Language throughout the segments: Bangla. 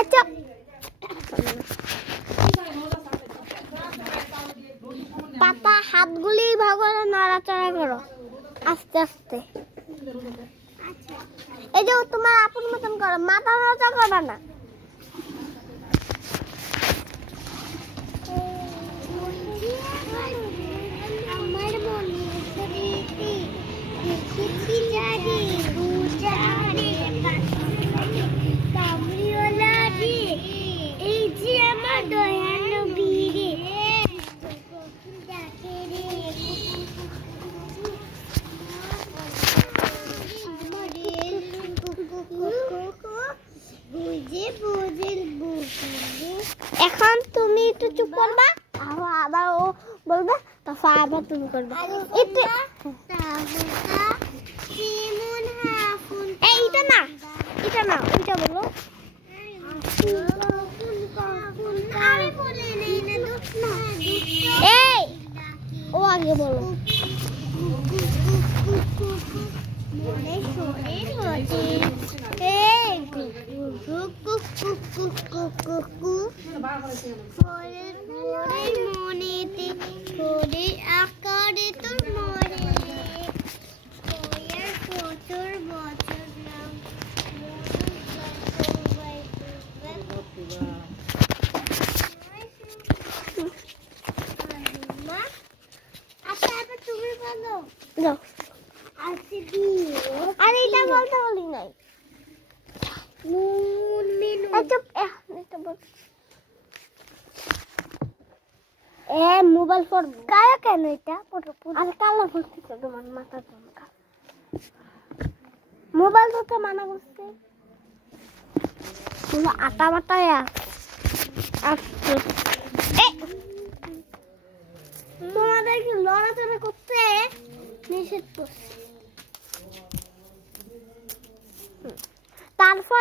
আচ্ছা পাতা হাতগুলি ভালো নাড়াচাড়া করো আস্তে আস্তে। এই যে তোমার আপন মতন করো, মাথা নাড়া করবা না। এখন তুমি একটু চুপ করবা, আবার ও বলবে, তারপর আবার তুমি করবে। এইটা না, এটা না, ওইটা বলো। এই ও আগে বলো। আকারে তোর মরে বছর বছর নাম আচ্ছা এবার তুমি বলো। আরে এটা বলতে বলি নাই। মোবাইল ফোন গায়ে কেন এটা? আরে কালো ফুটছে তোমার মাথা চমকা। মোবাইল ধরতে মানা করছে, আটা বাটায় তোমাদেরকে লড়াচড়া করতে নিষেধ করছে। তারপর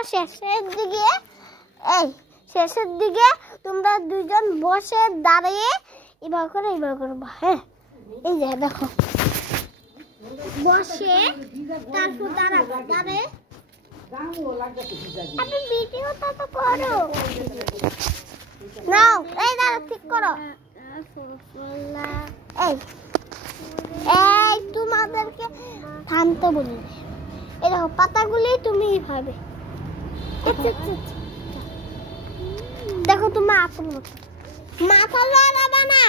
শেষের দিকে তোমরা দুজন বসে দাঁড়িয়ে এবার করবো। হ্যাঁ এই যে দেখো বসে, তারপর দাঁড়াবে। আপনি ভিডিওটা তো করো নাও। এই দাঁড়া, ঠিক করো। এই তোমাদেরকে থামতে বলি। এই দেখো পাতাগুলি তুমি ভাবে দেখো, তোমার আপন মাথা লড়াবা না।